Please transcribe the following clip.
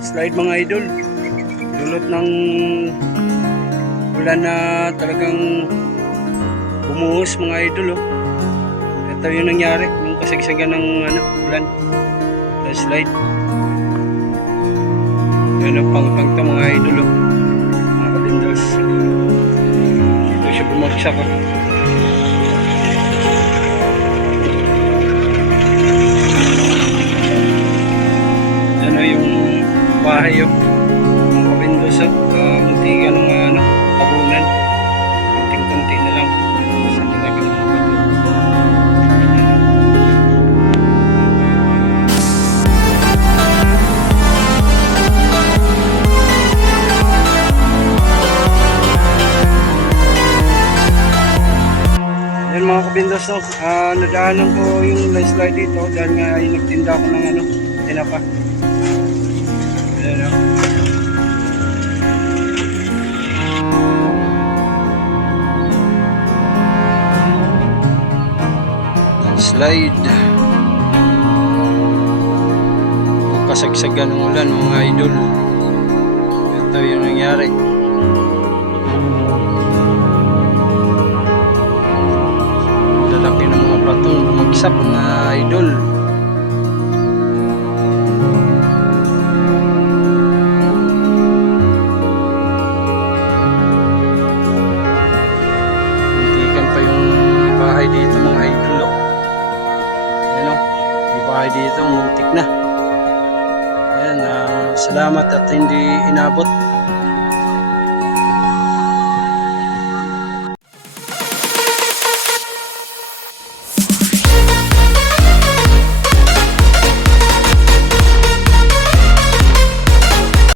slide mga idol. Dulot ng ulan na talagang bumuhos mga idol. Oh. Ito yung nangyari nung kasagsagan ng ano, ulan. Slide. Yan ang pang-pang mga idol. Oh. Mga kabindos. Dito siya bumagsak. Oh. Bahay yung mga kabindos oh. Uh, munti ka ng ano, tabunan. Kunting-kunti na lang. Sa talaga ng mga bato. Mga kabindos no, Ah, nadaanan ko yung landslide dito dahil nga ay nagtinda ako ng ano, tinapa. Landslide. Kasagsagan ng ulan mga idol. Ito yung nangyari. lalaki ng mga platong bumagsak mga idol bahay dito mga idol oh. Ayan oh, yung bahay dito muntik na. Ayan, ah, salamat at hindi inabot